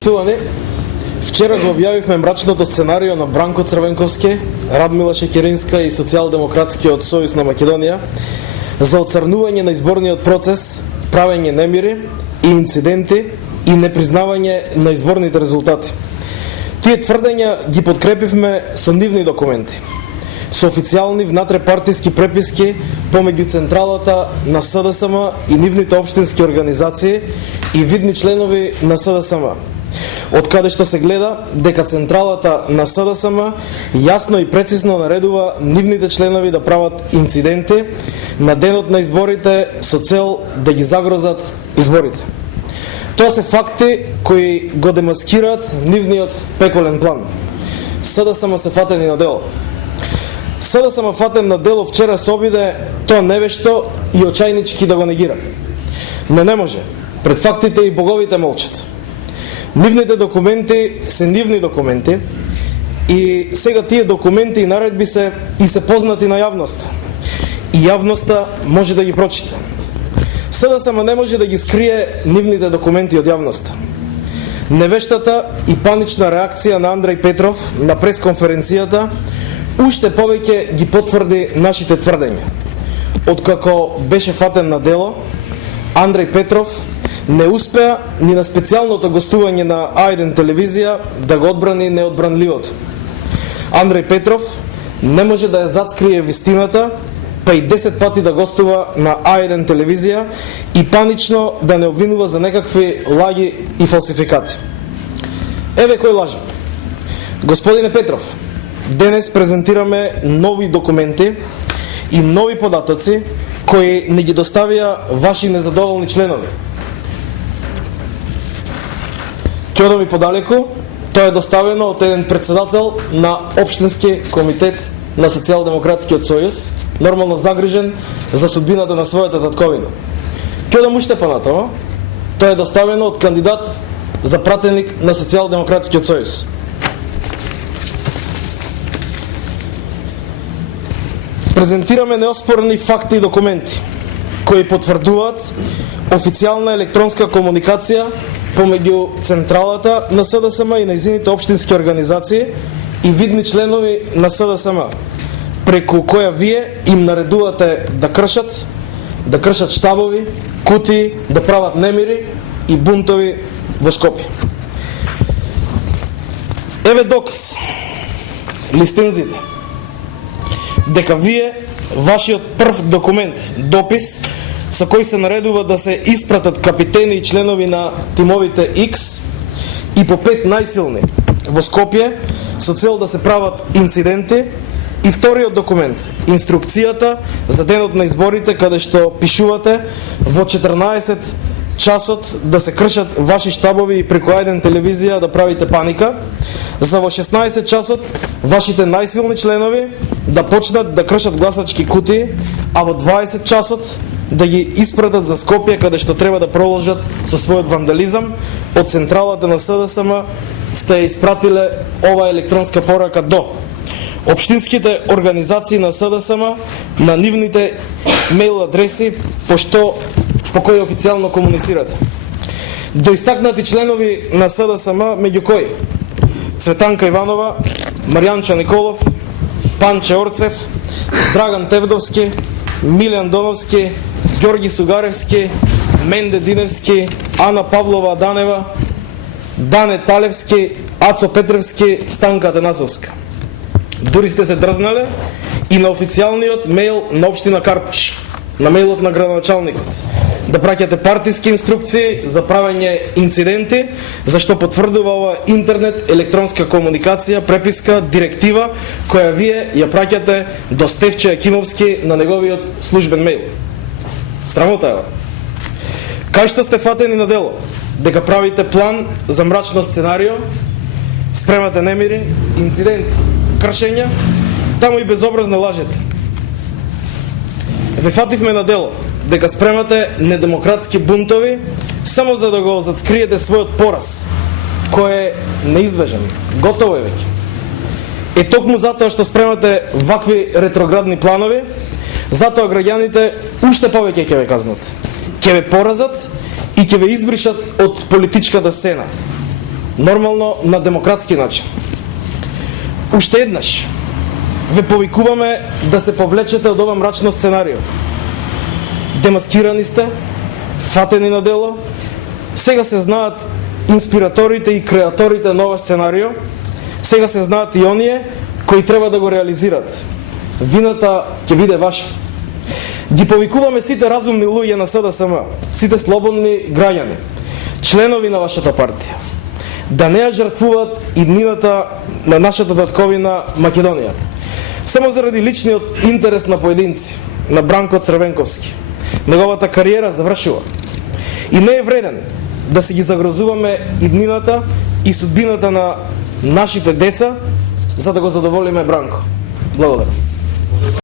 Вчера го објавивме мрачното сценарио на Бранко Црвенковски, Радмила Шекеринска и Социјалдемократскиот сојуз на Македонија за оцрнување на изборниот процес, правење немири и инциденти и непризнавање на изборните резултати. Тие тврдења ги подкрепивме со нивни документи, со официјални внатре-партиски преписки помеѓу централата на СДСМ и нивните општински организации и видни членови на СДСМ. Од каде што се гледа дека централата на СДСМ јасно и прецизно наредува нивните членови да прават инциденти на денот на изборите со цел да ги загрозат изборите. Тоа се факти кои го демаскираат нивниот пеколен план. СДСМ се фатени на дело. СДСМ фатен на дело вчера се обиде тоа невешто и очајнички да го негира. Но не може. Пред фактите и боговите молчат. Нивните документи се нивни документи и сега тие документи и наредби се познати на јавноста. И јавноста може да ги прочита. СДСМ не може да ги скрие нивните документи од јавноста. Невештата и панична реакција на Андреј Петров на пресконференцијата уште повеќе ги потврди нашите тврдења. Откако беше фатен на дело, Андреј Петров не успеа ни на специјалното гостување на А1 телевизија да го одбрани неодбранливото. Андреј Петров не може да ја зацкрие вистината, па и 10 пати да гостува на А1 телевизија и панично да не обвинува за некакви лаги и фалсификати. Еве кој лаже. Господине Петров, денес презентираме нови документи и нови податоци кои не ги доставија ваши незадоволни членови. Ќе одам и подалеку, тоа е доставено од еден председател на Општински комитет на Социјалдемократскиот сојуз, нормално загрижен за судбината на својата татковина. Ќе одам уште понатоа, тоа е доставено од кандидат за пратеник на Социјалдемократскиот сојуз. Презентираме неоспорни факти и документи кои потврдуваат официјална електронска комуникација помеѓу централата на СДСМ и нејзините општински организации и видни членови на СДСМ, преку која вие им наредувате да кршат штабови, кутии, да прават немири и бунтови во Скопје. Еве доказ, листензите, дека вие, вашиот прв документ, допис, со кој се наредува да се испратат капитени и членови на тимовите X и по 5 најсилни во Скопје со цел да се прават инциденти, и вториот документ, инструкцијата за денот на изборите каде што пишувате во 14 часот да се кршат ваши штабови и преку А1 телевизија да правите паника, за во 16 часот вашите најсилни членови да почнат да кршат гласачки кутии, а во 20 часот да ги испратат за Скопје каде што треба да продолжат со својот вандализам. Од централата на СДСМ сте испратиле ова електронска порака до општинските организации на СДСМ на нивните мејл адреси по кои официјално комуницирате. До истакнати членови на СДСМ, меѓу кои Цветанка Иванова, Маријанча Николов, Панче Орцев, Драган Тевдовски, Милјан Доновски, Ѓорги Сугаревски, Менде Диневски, Ана Павлова Аданева, Дане Талевски, Ацо Петревски, Станка Атанасовска. Дури сте се дрзнале и на официјалниот мејл на општина Карпиш, на мејлот на градоначалникот, да праќате партиски инструкции за правење инциденти, зашто потврдува ова интернет електронска комуникација, преписка, директива, која вие ја праќате до Стефче Акимовски на неговиот службен мејл. Срамота е. Кај што сте фатени на дело, дека правите план за мрачно сценарио, спремате немири, инциденти, кршења, таму и безобразно лажете. Ве фативме на дело дека спремате недемократски бунтови само за да го зацкриете својот пораз, кој е неизбежен, готово е веќе. Е токму затоа што спремате вакви ретроградни планови, затоа граѓаните уште повеќе ќе ве казнат, ќе ве поразат и ќе ве избришат од политичката сцена. нормално на демократски начин. Уште еднаш ве повикуваме да се повлечете од ова мрачно сценарио. Демаскирани сте, фатени на дело, сега се знаат инспираторите и креаторите на ова сценарио, сега се знаат и оние кои треба да го реализират. Вината ќе биде ваша. Ги повикуваме сите разумни луѓе на СДСМ, сите слободни граѓани, членови на вашата партија, да не ја жртвуваат иднината на нашата татковина Македонија. Само заради личниот интерес на поединци, на Бранко Црвенковски. Неговата кариера завршила. И не е вреден да си ги загрозуваме иднината и судбината на нашите деца, за да го задоволиме Бранко. Благодарам.